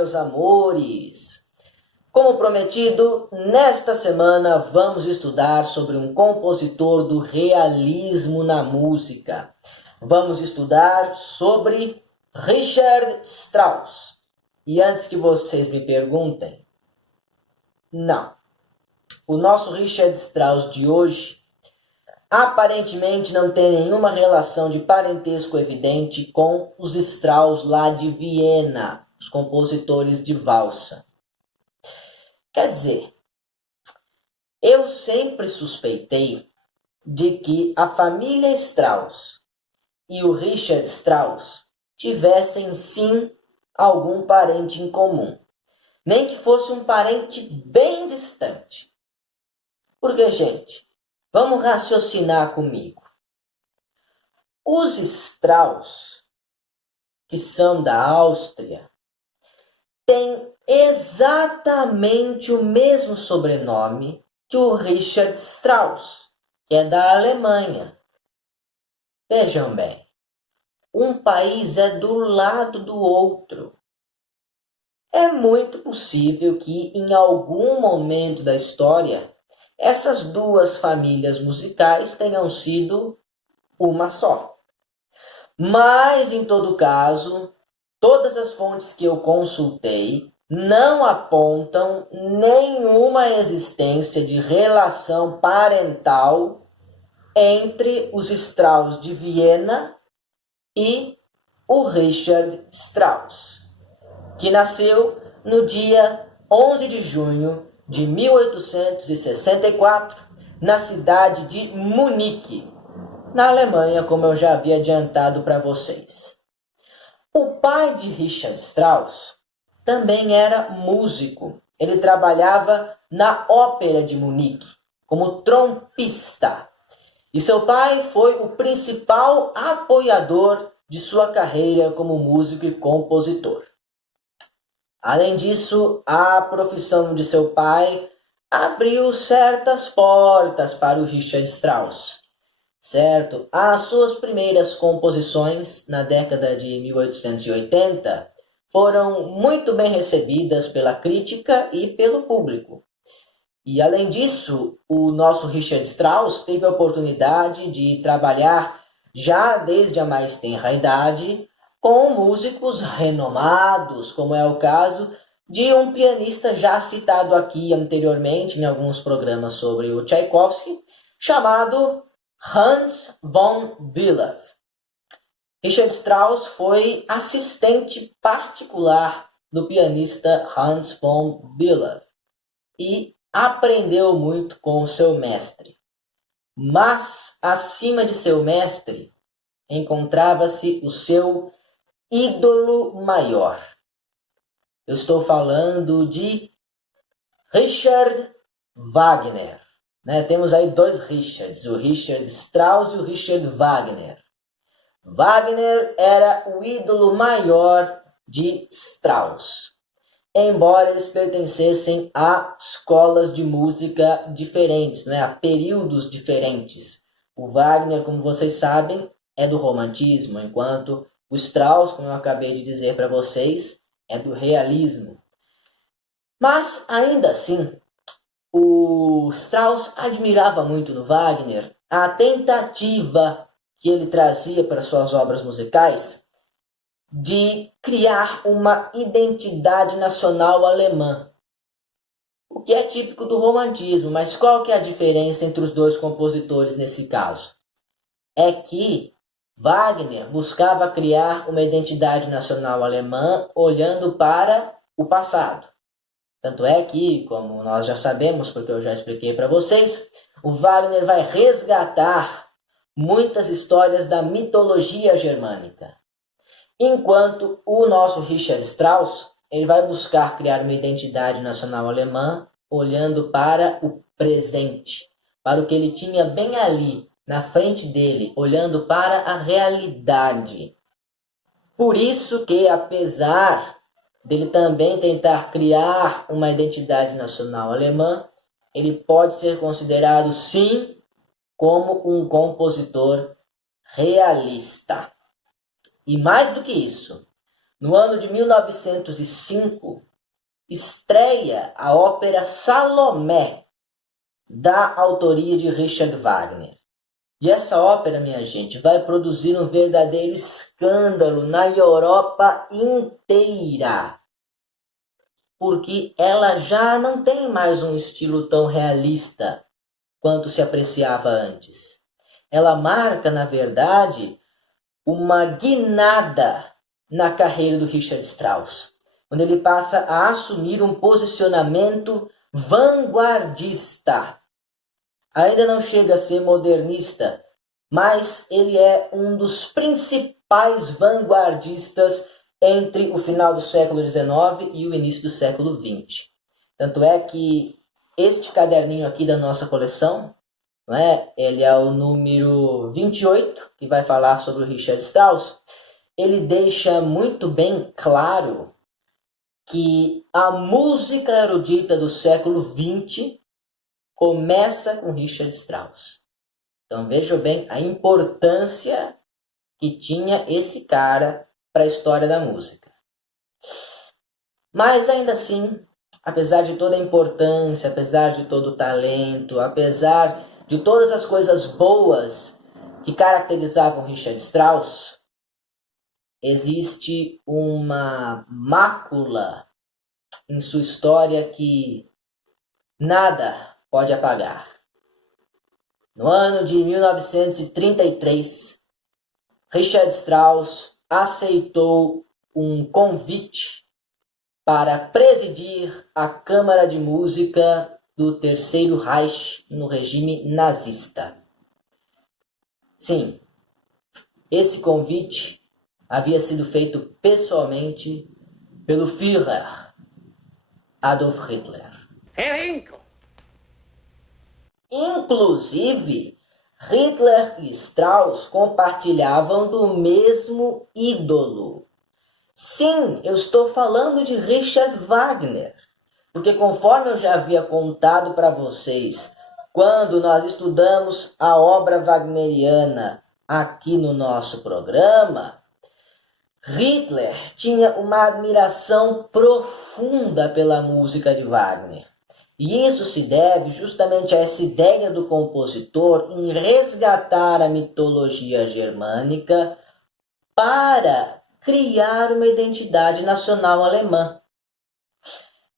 meus amores! Como prometido, nesta semana vamos estudar sobre um compositor do realismo na música. Vamos estudar sobre Richard Strauss. E antes que vocês me perguntem, não. O nosso Richard Strauss de hoje aparentemente não tem nenhuma relação de parentesco evidente com os Strauss lá de Viena, os compositores de valsa. Quer dizer, eu sempre suspeitei de que a família Strauss e o Richard Strauss tivessem sim algum parente em comum, nem que fosse um parente bem distante. Porque, gente, vamos raciocinar comigo. Os Strauss, que são da Áustria, têm exatamente o mesmo sobrenome que o Richard Strauss, que é da Alemanha. Vejam bem, um país é do lado do outro. É muito possível que, em algum momento da história, essas duas famílias musicais tenham sido uma só. Mas, em todo caso, todas as fontes que eu consultei não apontam nenhuma existência de relação parental entre os Strauss de Viena e o Richard Strauss, que nasceu no dia 11 de junho de 1864, na cidade de Munique, na Alemanha, como eu já havia adiantado para vocês. O pai de Richard Strauss também era músico. Ele trabalhava na Ópera de Munique como trompista. E seu pai foi o principal apoiador de sua carreira como músico e compositor. Além disso, a profissão de seu pai abriu certas portas para o Richard Strauss. Certo? As suas primeiras composições, na década de 1880, foram muito bem recebidas pela crítica e pelo público. E, além disso, o nosso Richard Strauss teve a oportunidade de trabalhar, já desde a mais tenra idade, com músicos renomados, como é o caso de um pianista já citado aqui anteriormente em alguns programas sobre o Tchaikovsky, chamado Hans von Bülow. Richard Strauss foi assistente particular do pianista Hans von Bülow e aprendeu muito com o seu mestre. Mas, acima de seu mestre, encontrava-se o seu ídolo maior. Eu estou falando de Richard Wagner. Temos aí dois Richards, o Richard Strauss e o Richard Wagner. Wagner era o ídolo maior de Strauss, embora eles pertencessem a escolas de música diferentes, a períodos diferentes. O Wagner, como vocês sabem, é do romantismo, enquanto o Strauss, como eu acabei de dizer para vocês, é do realismo. Mas, ainda assim, o Strauss admirava muito no Wagner a tentativa que ele trazia para suas obras musicais de criar uma identidade nacional alemã, o que é típico do romantismo. Mas qual que é a diferença entre os dois compositores nesse caso? É que Wagner buscava criar uma identidade nacional alemã olhando para o passado. Tanto é que, como nós já sabemos, porque eu já expliquei para vocês, o Wagner vai resgatar muitas histórias da mitologia germânica. Enquanto o nosso Richard Strauss, ele vai buscar criar uma identidade nacional alemã olhando para o presente, para o que ele tinha bem ali, na frente dele, olhando para a realidade. Por isso que, apesar dele também tentar criar uma identidade nacional alemã, ele pode ser considerado, sim, como um compositor realista. E mais do que isso, no ano de 1905, estreia a ópera Salomé, da autoria de Richard Wagner. E essa ópera, minha gente, vai produzir um verdadeiro escândalo na Europa inteira, porque ela já não tem mais um estilo tão realista quanto se apreciava antes. Ela marca, na verdade, uma guinada na carreira do Richard Strauss, quando ele passa a assumir um posicionamento vanguardista. Ainda não chega a ser modernista, mas ele é um dos principais vanguardistas entre o final do século XIX e o início do século XX. Tanto é que este caderninho aqui da nossa coleção, não é? Ele é o número 28, que vai falar sobre o Richard Strauss. Ele deixa muito bem claro que a música erudita do século XX começa com Richard Strauss. Então vejam bem a importância que tinha esse cara para a história da música. Mas ainda assim, apesar de toda a importância, apesar de todo o talento, apesar de todas as coisas boas que caracterizavam Richard Strauss, existe uma mácula em sua história que nada pode apagar. No ano de 1933, Richard Strauss aceitou um convite para presidir a Câmara de Música do Terceiro Reich no regime nazista. Sim, esse convite havia sido feito pessoalmente pelo Führer Adolf Hitler. Inclusive, Hitler e Strauss compartilhavam do mesmo ídolo. Sim, eu estou falando de Richard Wagner, porque conforme eu já havia contado para vocês, quando nós estudamos a obra wagneriana aqui no nosso programa, Hitler tinha uma admiração profunda pela música de Wagner. E isso se deve justamente a essa ideia do compositor em resgatar a mitologia germânica para criar uma identidade nacional alemã.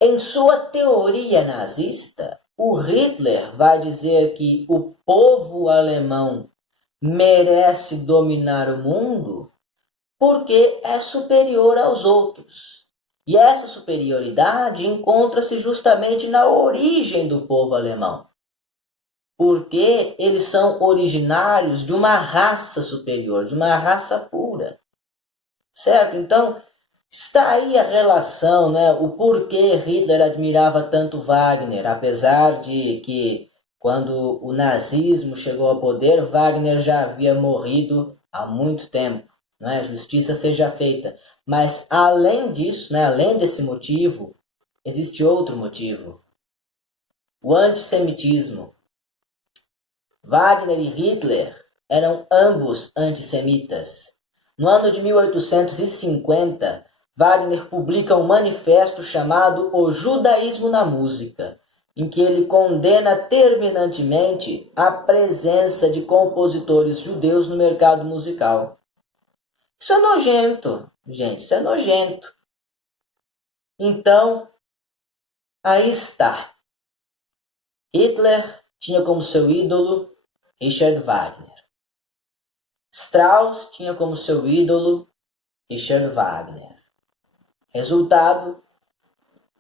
Em sua teoria nazista, o Hitler vai dizer que o povo alemão merece dominar o mundo porque é superior aos outros. E essa superioridade encontra-se justamente na origem do povo alemão, porque eles são originários de uma raça superior, de uma raça pura. Certo? Então, está aí a relação, né? O porquê Hitler admirava tanto Wagner, apesar de que, quando o nazismo chegou ao poder, Wagner já havia morrido há muito tempo. Né? Justiça seja feita. Mas, além disso, né? Além desse motivo, existe outro motivo. O antissemitismo. Wagner e Hitler eram ambos antissemitas. No ano de 1850, Wagner publica um manifesto chamado O Judaísmo na Música, em que ele condena terminantemente a presença de compositores judeus no mercado musical. Isso é nojento, gente, isso é nojento. Então, aí está. Hitler tinha como seu ídolo Richard Wagner. Strauss tinha como seu ídolo Richard Wagner. Resultado,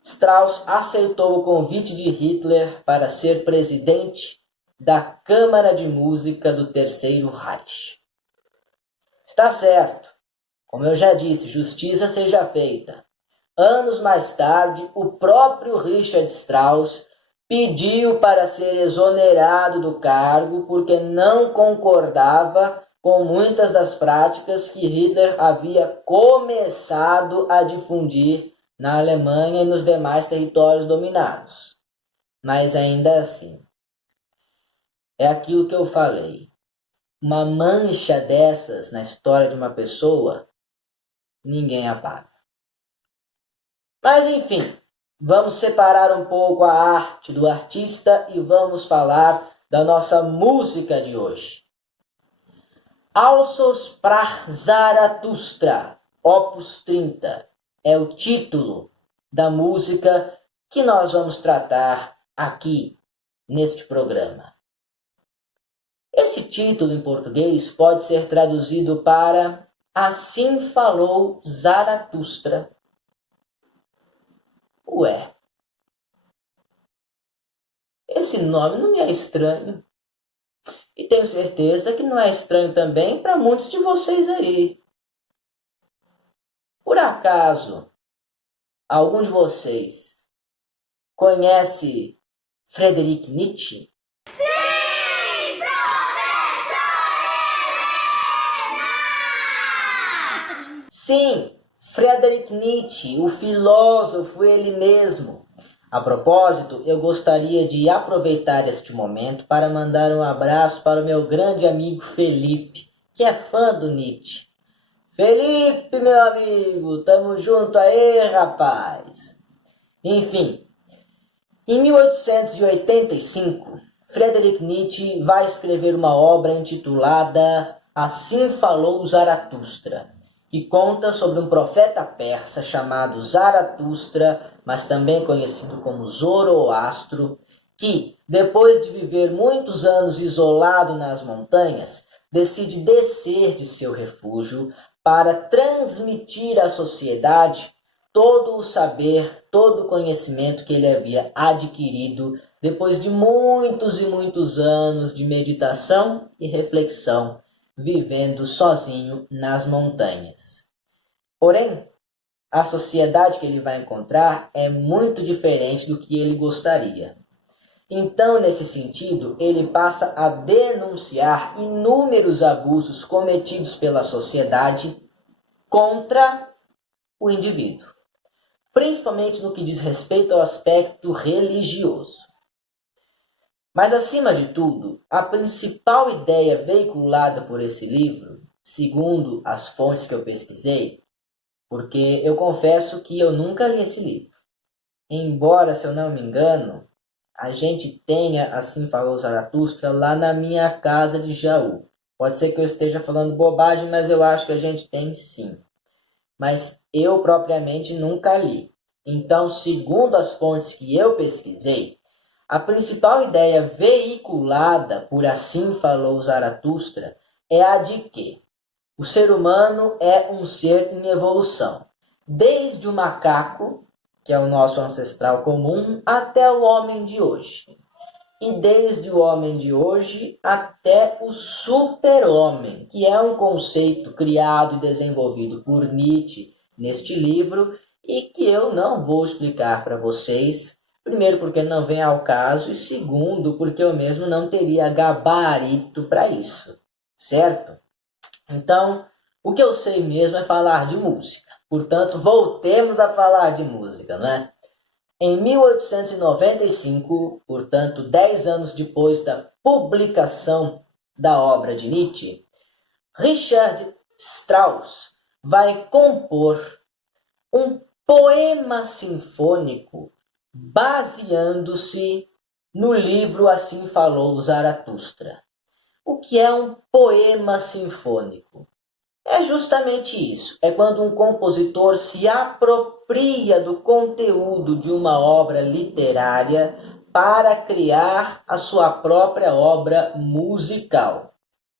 Strauss aceitou o convite de Hitler para ser presidente da Câmara de Música do Terceiro Reich. Está certo, como eu já disse, justiça seja feita. Anos mais tarde, o próprio Richard Strauss pediu para ser exonerado do cargo porque não concordava com muitas das práticas que Hitler havia começado a difundir na Alemanha e nos demais territórios dominados. Mas ainda assim, é aquilo que eu falei. Uma mancha dessas na história de uma pessoa, ninguém apaga. Mas enfim, vamos separar um pouco a arte do artista e vamos falar da nossa música de hoje. Alsos pra Zaratustra, Opus 30, é o título da música que nós vamos tratar aqui neste programa. Esse título em português pode ser traduzido para Assim Falou Zaratustra. Ué, esse nome não me é estranho. E tenho certeza que não é estranho também para muitos de vocês aí. Por acaso, algum de vocês conhece Friedrich Nietzsche? Sim, professora! Sim, Friedrich Nietzsche, o filósofo, ele mesmo. A propósito, eu gostaria de aproveitar este momento para mandar um abraço para o meu grande amigo Felipe, que é fã do Nietzsche. Felipe, meu amigo, tamo junto aí, rapaz. Enfim, em 1885, Friedrich Nietzsche vai escrever uma obra intitulada Assim Falou Zaratustra, que conta sobre um profeta persa chamado Zaratustra, mas também conhecido como Zoroastro, que, depois de viver muitos anos isolado nas montanhas, decide descer de seu refúgio para transmitir à sociedade todo o saber, todo o conhecimento que ele havia adquirido depois de muitos e muitos anos de meditação e reflexão, vivendo sozinho nas montanhas. Porém, a sociedade que ele vai encontrar é muito diferente do que ele gostaria. Então, nesse sentido, ele passa a denunciar inúmeros abusos cometidos pela sociedade contra o indivíduo, principalmente no que diz respeito ao aspecto religioso. Mas, acima de tudo, a principal ideia veiculada por esse livro, segundo as fontes que eu pesquisei, porque eu confesso que eu nunca li esse livro. Embora, se eu não me engano, a gente tenha Assim Falou Zaratustra lá na minha casa de Jaú. Pode ser que eu esteja falando bobagem, mas eu acho que a gente tem sim. Mas eu propriamente nunca li. Então, segundo as fontes que eu pesquisei, a principal ideia veiculada por Assim Falou Zaratustra é a de que o ser humano é um ser em evolução, desde o macaco, que é o nosso ancestral comum, até o homem de hoje. E desde o homem de hoje até o super-homem, que é um conceito criado e desenvolvido por Nietzsche neste livro e que eu não vou explicar para vocês. Primeiro, porque não vem ao caso, e segundo, porque eu mesmo não teria gabarito para isso, certo? Então, o que eu sei mesmo é falar de música. Portanto, voltemos a falar de música, né? Em 1895, portanto, 10 anos depois da publicação da obra de Nietzsche, Richard Strauss vai compor um poema sinfônico baseando-se no livro Assim Falou Zaratustra. O que é um poema sinfônico? É justamente isso. É quando um compositor se apropria do conteúdo de uma obra literária para criar a sua própria obra musical.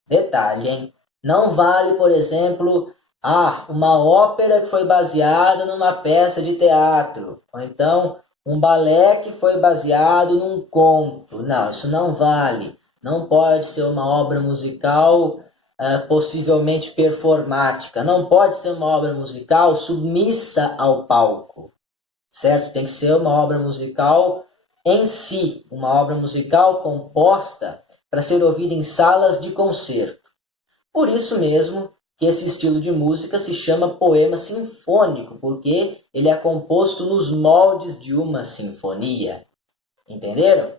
Detalhe, hein? Não vale, por exemplo, uma ópera que foi baseada numa peça de teatro, ou então um balé que foi baseado num conto. Não, isso não vale. Não pode ser uma obra musical possivelmente performática. Não pode ser uma obra musical submissa ao palco, certo? Tem que ser uma obra musical em si, uma obra musical composta para ser ouvida em salas de concerto. Por isso mesmo que esse estilo de música se chama poema sinfônico, porque ele é composto nos moldes de uma sinfonia. Entenderam?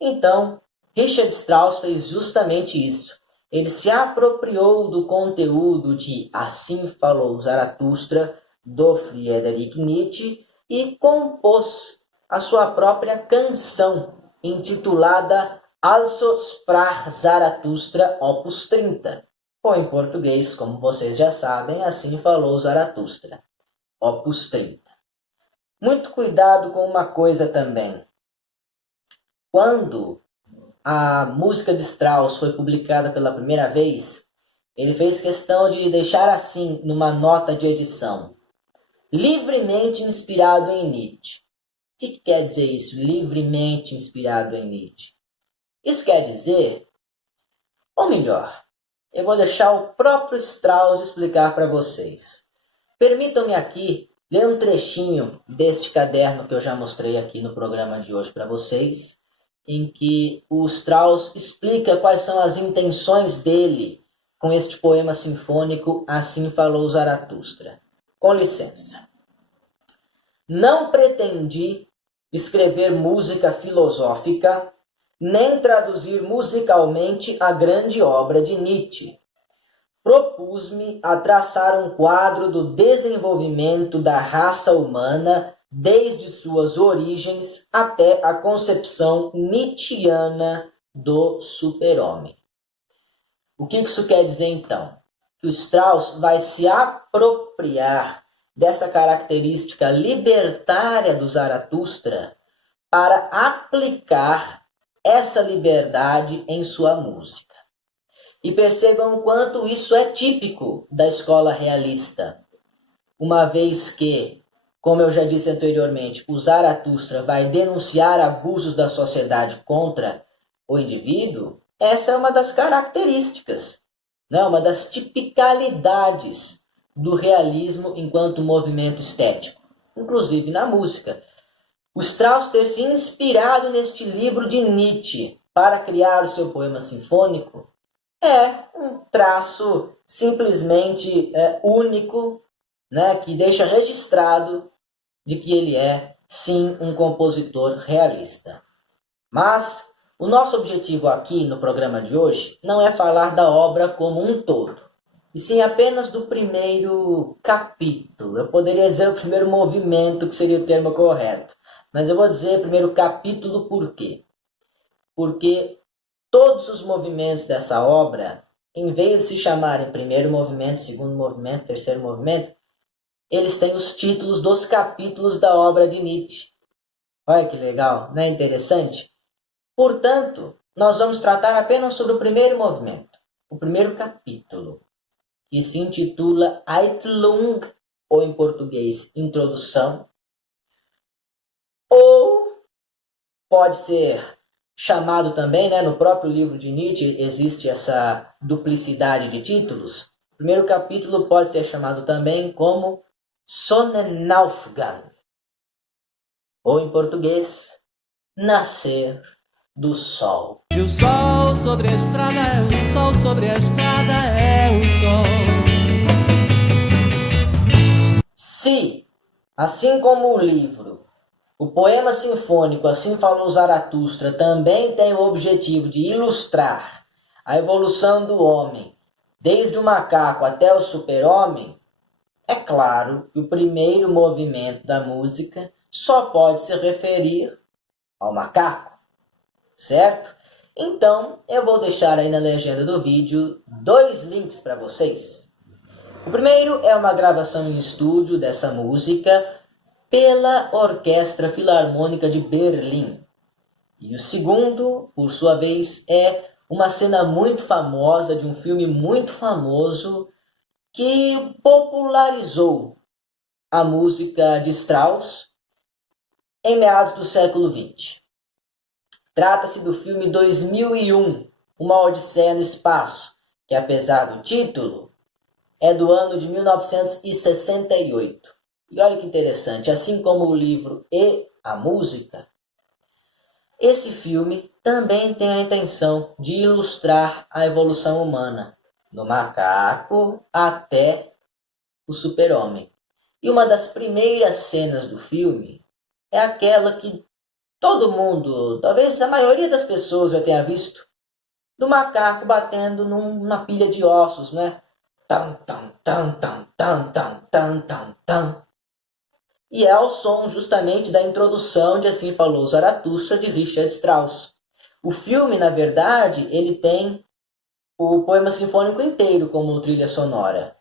Então, Richard Strauss fez justamente isso. Ele se apropriou do conteúdo de Assim Falou Zaratustra, do Friedrich Nietzsche, e compôs a sua própria canção, intitulada Also sprach Zarathustra, Opus 30. Ou em português, como vocês já sabem, Assim falou Zaratustra, Opus 30. Muito cuidado com uma coisa também. Quando a música de Strauss foi publicada pela primeira vez, ele fez questão de deixar assim numa nota de edição: livremente inspirado em Nietzsche. O que quer dizer isso? Livremente inspirado em Nietzsche. Isso quer dizer, ou melhor, eu vou deixar o próprio Strauss explicar para vocês. Permitam-me aqui ler um trechinho deste caderno que eu já mostrei aqui no programa de hoje para vocês, em que o Strauss explica quais são as intenções dele com este poema sinfônico Assim falou Zaratustra. Com licença. Não pretendi escrever música filosófica, nem traduzir musicalmente a grande obra de Nietzsche. Propus-me a traçar um quadro do desenvolvimento da raça humana desde suas origens até a concepção nietzschiana do super-homem. O que isso quer dizer então? Que o Strauss vai se apropriar dessa característica libertária do Zaratustra para aplicar essa liberdade em sua música. E percebam o quanto isso é típico da escola realista, uma vez que, como eu já disse anteriormente, o Zaratustra vai denunciar abusos da sociedade contra o indivíduo. Essa é uma das características, né? Uma das tipicalidades do realismo enquanto movimento estético, inclusive na música. O Strauss ter se inspirado neste livro de Nietzsche para criar o seu poema sinfônico é um traço simplesmente único, né, que deixa registrado de que ele é, sim, um compositor realista. Mas o nosso objetivo aqui no programa de hoje não é falar da obra como um todo, e sim apenas do primeiro capítulo. Eu poderia dizer o primeiro movimento, que seria o termo correto, mas eu vou dizer primeiro capítulo por quê? Porque todos os movimentos dessa obra, em vez de se chamarem primeiro movimento, segundo movimento, terceiro movimento, eles têm os títulos dos capítulos da obra de Nietzsche. Olha que legal, não é interessante? Portanto, nós vamos tratar apenas sobre o primeiro movimento, o primeiro capítulo, que se intitula Einleitung, ou em português, Introdução, ou pode ser chamado também, né, no próprio livro de Nietzsche existe essa duplicidade de títulos. O primeiro capítulo pode ser chamado também como Sonnenaufgang, ou em português, Nascer do Sol. E o sol sobre a estrada é o sol sobre a estrada é o sol. Se, assim como o livro, o poema sinfônico Assim falou Zaratustra também tem o objetivo de ilustrar a evolução do homem, desde o macaco até o super-homem, é claro que o primeiro movimento da música só pode se referir ao macaco, certo? Então, eu vou deixar aí na legenda do vídeo 2 links para vocês. O primeiro é uma gravação em estúdio dessa música pela Orquestra Filarmônica de Berlim. E o segundo, por sua vez, é uma cena muito famosa de um filme muito famoso que popularizou a música de Strauss em meados do século XX. Trata-se do filme 2001, Uma Odisseia no Espaço, que apesar do título, é do ano de 1968. E olha que interessante, assim como o livro e a música, esse filme também tem a intenção de ilustrar a evolução humana, do macaco até o super-homem. E uma das primeiras cenas do filme é aquela que todo mundo, talvez a maioria das pessoas já tenha visto, do macaco batendo numa pilha de ossos, né? Tam, tam, tam, tam, tam, tam, tam, tam, tam. e é ao som justamente da introdução de Assim Falou Zaratustra, de Richard Strauss. O filme, na verdade, ele tem o poema sinfônico inteiro como trilha sonora.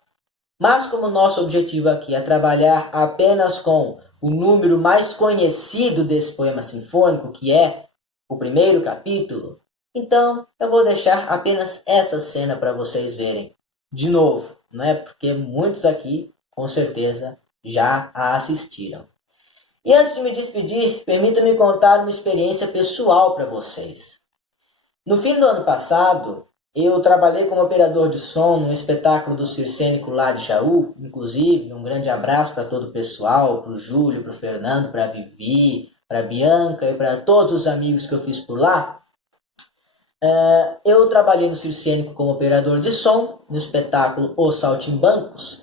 Mas como nosso objetivo aqui é trabalhar apenas com o número mais conhecido desse poema sinfônico, que é o primeiro capítulo, então eu vou deixar apenas essa cena para vocês verem. De novo, não é? Porque muitos aqui, com certeza, já a assistiram. E antes de me despedir, permita-me contar uma experiência pessoal para vocês. No fim do ano passado, eu trabalhei como operador de som no espetáculo do Circênico lá de Jaú. Inclusive, um grande abraço para todo o pessoal, para o Júlio, para o Fernando, para a Vivi, para a Bianca e para todos os amigos que eu fiz por lá. Eu trabalhei no Circênico como operador de som, no espetáculo Os Saltimbancos,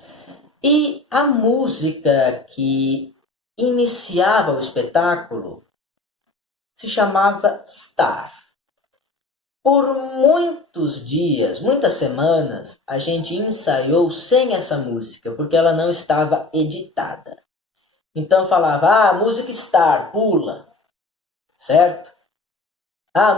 e a música que iniciava o espetáculo se chamava Star. Por muitos dias, muitas semanas, a gente ensaiou sem essa música, porque ela não estava editada. Então falava, música Star, pula, certo?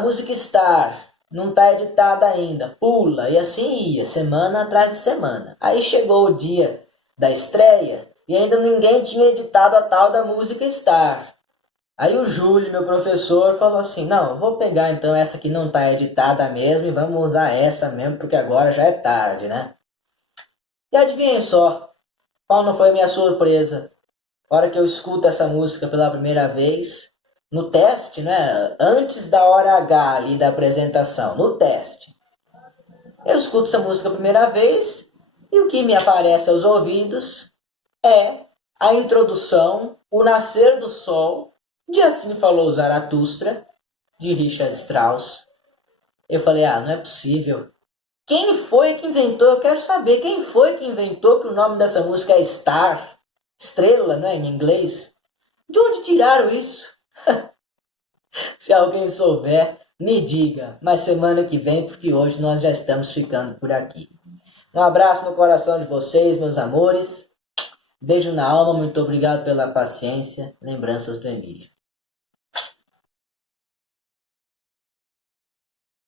Música Star, não está editada ainda, pula, e assim ia, semana atrás de semana. Aí chegou o dia da estreia e ainda ninguém tinha editado a tal da música Star. Aí o Júlio, meu professor, falou assim, não, eu vou pegar então essa que não está editada mesmo e vamos usar essa mesmo, porque agora já é tarde, né? E adivinhem só, qual não foi a minha surpresa? A hora que eu escuto essa música pela primeira vez, no teste, né? Antes da hora H ali da apresentação, no teste. Eu escuto essa música a primeira vez e o que me aparece aos ouvidos é a introdução, o nascer do sol, de Assim Falou Zaratustra, de Richard Strauss. Eu falei, não é possível. Quem foi que inventou? Eu quero saber quem foi que inventou que o nome dessa música é Star, estrela, né, em inglês. De onde tiraram isso? Se alguém souber, me diga. Mas semana que vem, porque hoje nós já estamos ficando por aqui. Um abraço no coração de vocês, meus amores. Beijo na alma, muito obrigado pela paciência. Lembranças do Emílio.